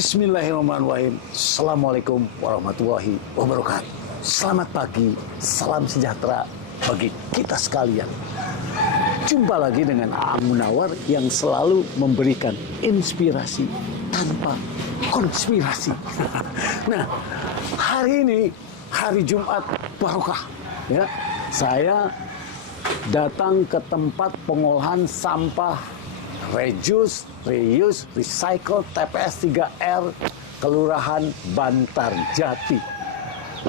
Bismillahirrahmanirrahim. Assalamualaikum warahmatullahi wabarakatuh. Selamat pagi, salam sejahtera bagi kita sekalian. Jumpa lagi dengan Aang Munawar yang selalu memberikan inspirasi tanpa konspirasi. Nah, hari ini hari Jumat Barokah. Ya, saya datang ke tempat pengolahan sampah Reduce, Reuse, Recycle TPS 3R Kelurahan Bantarjati.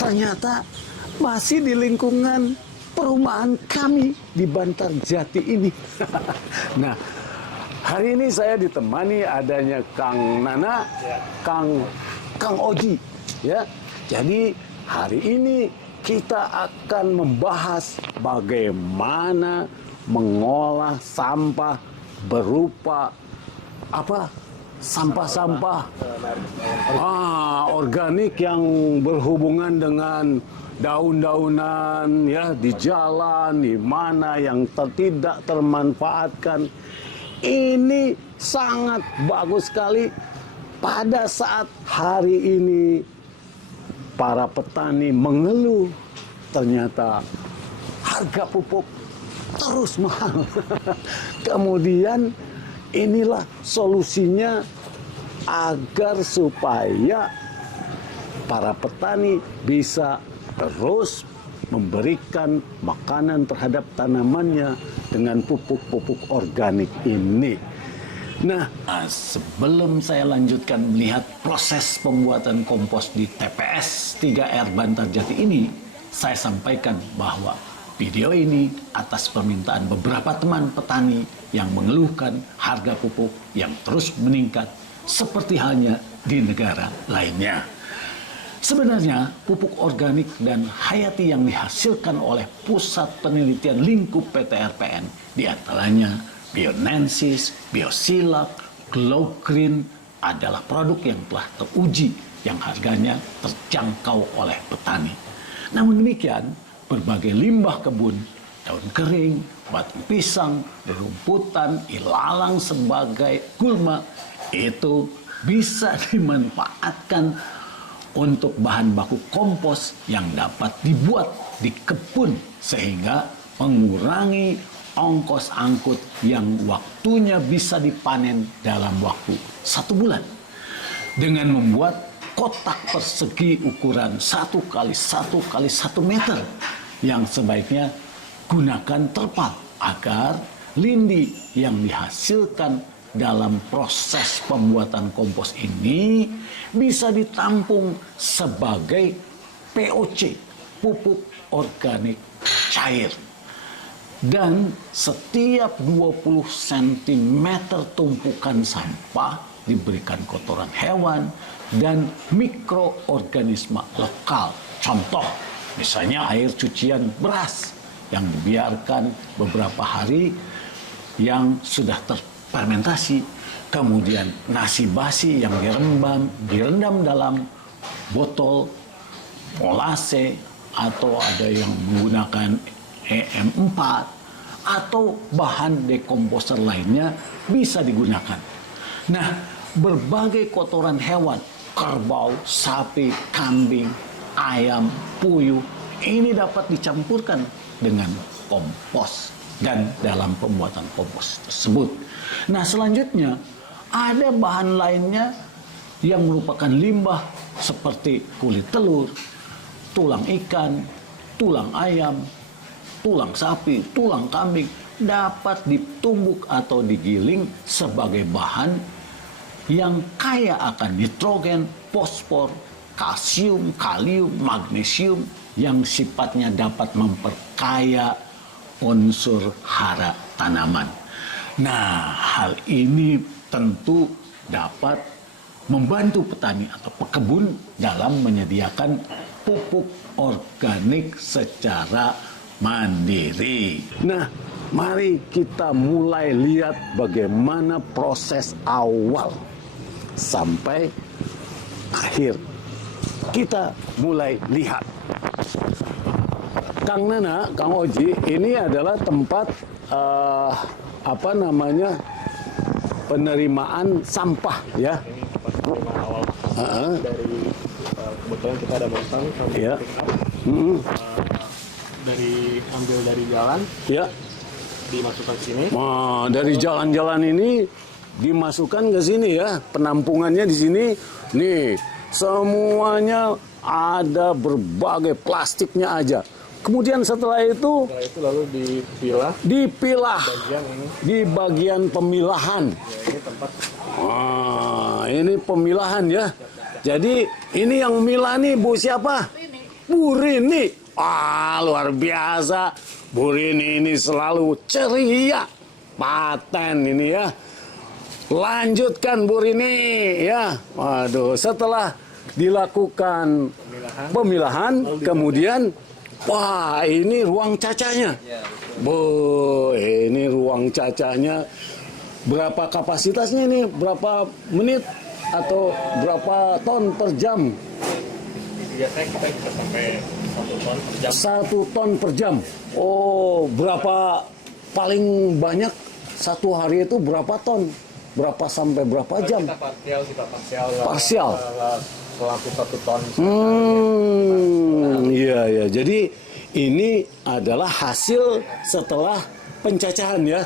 Ternyata masih di lingkungan perumahan kami di Bantarjati ini. Nah, hari ini saya ditemani adanya Kang Nana, Kang Oji, ya. Jadi hari ini kita akan membahas bagaimana mengolah sampah berupa apa? Sampah-sampah organik yang berhubungan dengan daun-daunan ya di jalan, di mana yang tidak termanfaatkan. Ini sangat bagus sekali pada saat hari ini para petani mengeluh ternyata harga pupuk terus mahal. Kemudian inilah solusinya agar supaya para petani bisa terus memberikan makanan terhadap tanamannya dengan pupuk-pupuk organik ini. Nah, sebelum saya lanjutkan melihat proses pembuatan kompos di TPS 3R Bantarjati ini, saya sampaikan bahwa video ini atas permintaan beberapa teman petani yang mengeluhkan harga pupuk yang terus meningkat seperti halnya di negara lainnya. Sebenarnya pupuk organik dan hayati yang dihasilkan oleh Pusat Penelitian Lingkup PT RPN diantaranya Bionensis, Biosilak, Glowgreen adalah produk yang telah teruji yang harganya terjangkau oleh petani. Namun demikian, berbagai limbah kebun, daun kering, batang pisang, rumputan, ilalang sebagai gulma itu bisa dimanfaatkan untuk bahan baku kompos yang dapat dibuat di kebun sehingga mengurangi ongkos angkut yang waktunya bisa dipanen dalam waktu 1 bulan. Dengan membuat kotak persegi ukuran 1 kali 1 kali 1 meter yang sebaiknya gunakan terpal agar lindi yang dihasilkan dalam proses pembuatan kompos ini bisa ditampung sebagai POC, pupuk organik cair. Dan setiap 20 cm tumpukan sampah diberikan kotoran hewan dan mikroorganisme lokal. Contoh, misalnya air cucian beras yang dibiarkan beberapa hari yang sudah terfermentasi, kemudian nasi basi yang direndam dalam botol molase, atau ada yang menggunakan EM4 atau bahan dekomposer lainnya bisa digunakan. Nah, berbagai kotoran hewan, kerbau, sapi, kambing, ayam, puyuh, ini dapat dicampurkan dengan kompos dan dalam pembuatan kompos tersebut. Nah, selanjutnya ada bahan lainnya yang merupakan limbah seperti kulit telur, tulang ikan, tulang ayam, tulang sapi, tulang kambing dapat ditumbuk atau digiling sebagai bahan yang kaya akan nitrogen, fosfor, kalsium, kalium, magnesium yang sifatnya dapat memperkaya unsur hara tanaman. Nah, hal ini tentu dapat membantu petani atau pekebun dalam menyediakan pupuk organik secara mandiri. Nah, mari kita mulai lihat bagaimana proses awal sampai akhir. Kita mulai lihat. Kang Nana, Kang Oji, ini adalah tempat penerimaan sampah ya. memang awal dari kebetulan kita ada monster sama Ya. pick up. Dari ambil dari jalan Ya. dimasukkan ke sini. Nah, dari jalan-jalan ini dimasukkan ke sini ya. Penampungannya di sini. Nih, semuanya ada berbagai plastiknya aja. Kemudian setelah itu Setelah itu lalu dipilah bagian ini. di bagian pemilahan. Ya, ini tempat Wah, ini pemilahan ya. Jadi ini yang milah nih Bu siapa? Bu Rini. Wah, luar biasa. Bu Rini ini selalu ceria. Paten ini ya. Lanjutkan Bu Rini ya. Waduh, setelah dilakukan pemilahan kemudian wah, ini ruang cacahnya. Bu, ini ruang cacahnya. Berapa kapasitasnya ini? Berapa menit atau berapa ton per jam? biasanya kita bisa sampai 1 ton per jam. 1 ton per jam. Oh, berapa paling banyak satu hari itu berapa ton? Berapa sampai berapa jam? Kita parsial. Parsial. Pelaku 1 ton. Iya ya. Jadi ini adalah hasil setelah pencacahan ya.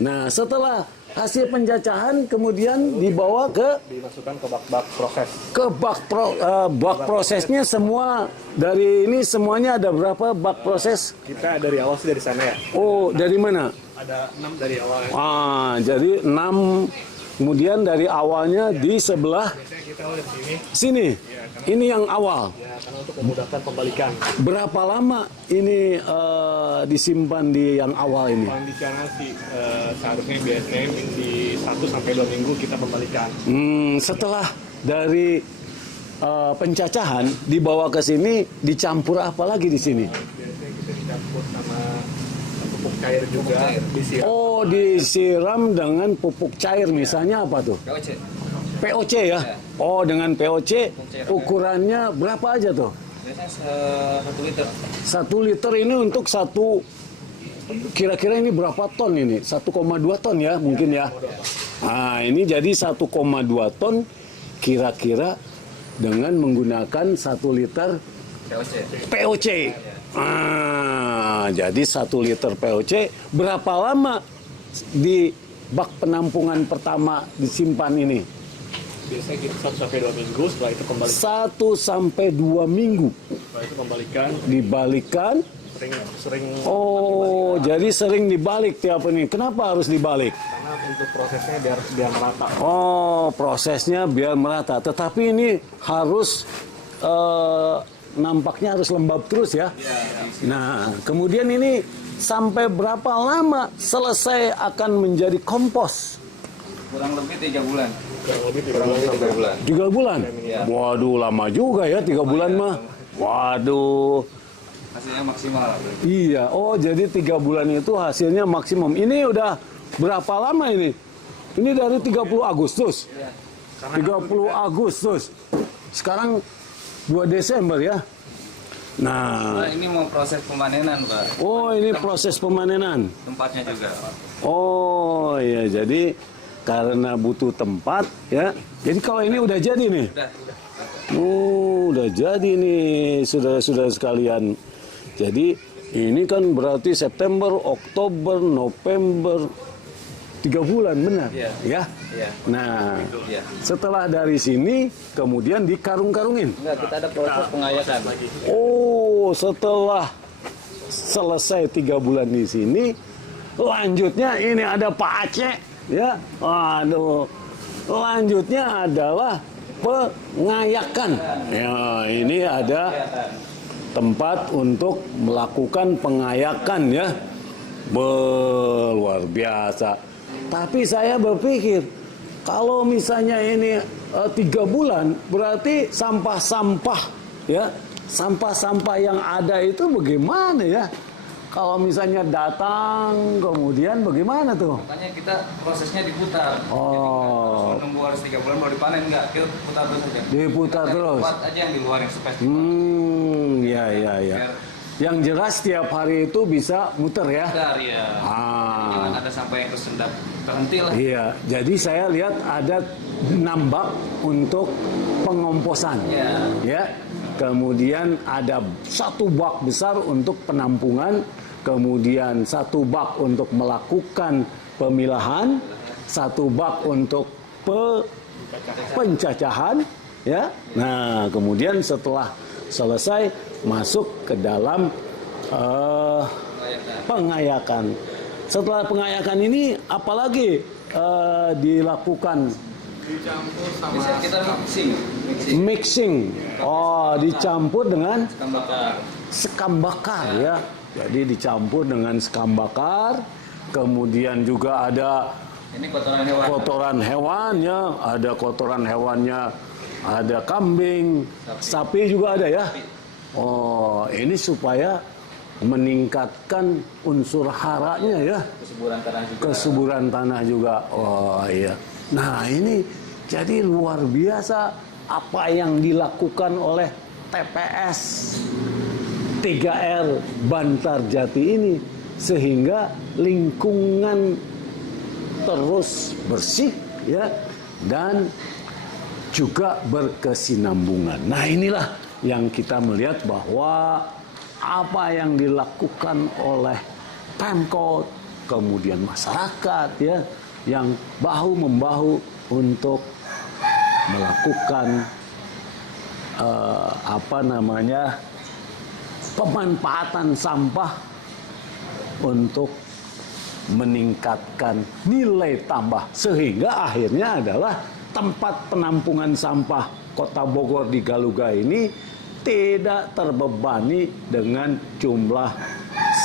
Nah, setelah hasil pencacahan kemudian dibawa Dimasukkan ke bak-bak proses. ke bak prosesnya semua dari ini semuanya ada berapa bak proses? Kita dari awal sih dari sana ya. Oh, dari mana? Ada 6 dari awal. Jadi 6 kemudian dari awalnya di sebelah Biasanya kita udah di sini. sini. Ini yang awal. Ya, karena untuk memudahkan pembalikan. Berapa lama ini disimpan di yang awal ini? Kalau bicara sih seharusnya biasanya di 1 sampai 2 minggu kita pembalikan. Setelah dari pencacahan dibawa ke sini dicampur apa lagi di sini? Biasanya kita dicampur sama pupuk cair juga. Disiram. Oh, disiram dengan pupuk cair misalnya apa tuh? POC. POC ya? Oh, dengan POC ukurannya berapa aja tuh? Biasanya 1 liter. 1 liter ini untuk kira-kira ini berapa ton ini? 1,2 ton ya mungkin ya? Nah, ini jadi 1,2 ton kira-kira dengan menggunakan 1 liter POC. POC. Jadi 1 liter POC berapa lama di bak penampungan pertama disimpan ini? Biasanya kita 1 sampai 2 minggu, setelah itu kembali. 1 sampai 2 minggu. Setelah itu kembalikan. Dibalikan. Sering Oh, jadi sering dibalik tiap ini. Kenapa harus dibalik? karena untuk prosesnya biar merata. Oh, prosesnya biar merata. Tetapi ini harus nampaknya harus lembab terus ya. Nah, kemudian ini sampai berapa lama selesai akan menjadi kompos? Kurang lebih 3 bulan. Kurang lebih 3 Kurang bulan. lebih 3 bulan. 3 bulan? Waduh, lama juga ya 3 bulan mah. Waduh. Hasilnya maksimal. Iya, oh jadi 3 bulan itu hasilnya maksimum. Ini udah berapa lama ini? Ini dari 30 Agustus. 30 Agustus. Sekarang 2 Desember ya. Nah, Nah, ini mau proses pemanenan, Pak. oh ini proses pemanenan. Tempatnya juga. Oh iya, jadi karena butuh tempat ya. Jadi kalau ini udah jadi nih. Udah. Udah jadi nih saudara-saudara sekalian. Jadi ini kan berarti September, Oktober, November 3 bulan benar? Iya. Ya. Iya. Nah, Iya. setelah dari sini kemudian dikarung-karungin. Enggak, kita ada proses pengayakan. Oh, setelah selesai 3 bulan di sini, lanjutnya ini ada Pak Aceh, ya. Waduh, lanjutnya adalah pengayakan. Ya, ini ada tempat untuk melakukan pengayakan ya. Luar biasa. Tapi saya berpikir kalau misalnya ini 3 bulan berarti sampah-sampah ya, sampah-sampah yang ada itu bagaimana ya? Kalau misalnya datang kemudian bagaimana tuh? Makanya kita prosesnya diputar. Oh, Nunggu harus 3 bulan baru dipanen, enggak? Kita putar terus aja. diputar Kita terus. kuat aja yang di luar yang spesifik. Ya ya ya. Yang jelas tiap hari itu bisa muter ya. Putar ya. Jangan ada sampai yang tersendat terhenti lah. Iya, jadi saya lihat ada 6 bak untuk pengomposan, ya. Kemudian ada 1 bak besar untuk penampungan, kemudian 1 bak untuk melakukan pemilahan, 1 bak untuk pencacahan, ya. Nah, kemudian setelah selesai masuk ke dalam pengayakan. Setelah pengayakan ini apalagi dilakukan? Dicampur sama kita Mixing. Oh, dicampur dengan sekam bakar. sekam bakar, ya. Jadi dicampur dengan sekam bakar. Kemudian juga ada Ini kotoran hewan. kotoran hewannya, ada kotoran hewannya, ada kambing, sapi juga ada, ya. Oh, ini supaya meningkatkan unsur haranya, ya. Kesuburan tanah juga. Kesuburan tanah juga. Oh iya. Nah, ini jadi luar biasa apa yang dilakukan oleh TPS 3R Bantarjati ini, sehingga lingkungan terus bersih, ya, dan juga berkesinambungan. Nah, inilah yang kita melihat bahwa apa yang dilakukan oleh Pemkot, kemudian masyarakat, ya, yang bahu-membahu untuk melakukan pemanfaatan sampah untuk meningkatkan nilai tambah, sehingga akhirnya adalah tempat penampungan sampah Kota Bogor di Galuga ini tidak terbebani dengan jumlah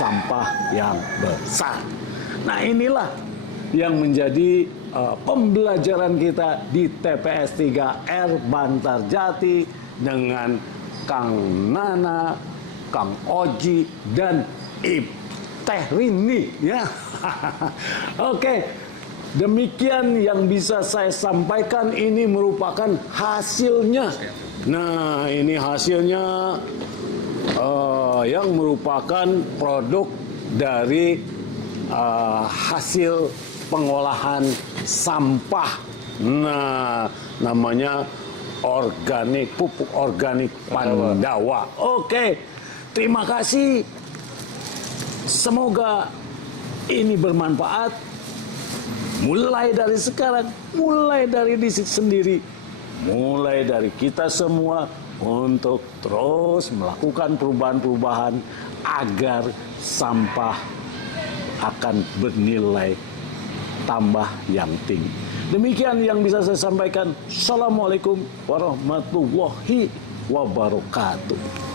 sampah yang besar. Nah, inilah yang menjadi pembelajaran kita di TPS 3R Bantarjati dengan Kang Nana, Kang Oji, dan Teh Rini, ya. Oke, demikian yang bisa saya sampaikan. Ini merupakan hasilnya. Nah, ini hasilnya yang merupakan produk dari hasil pengolahan sampah. Nah, namanya pupuk organik Pandawa. Oke, terima kasih. Semoga ini bermanfaat. Mulai dari sekarang, mulai dari diri sendiri, mulai dari kita semua untuk terus melakukan perubahan-perubahan agar sampah akan bernilai tambah yang tinggi. Demikian yang bisa saya sampaikan. Assalamualaikum warahmatullahi wabarakatuh.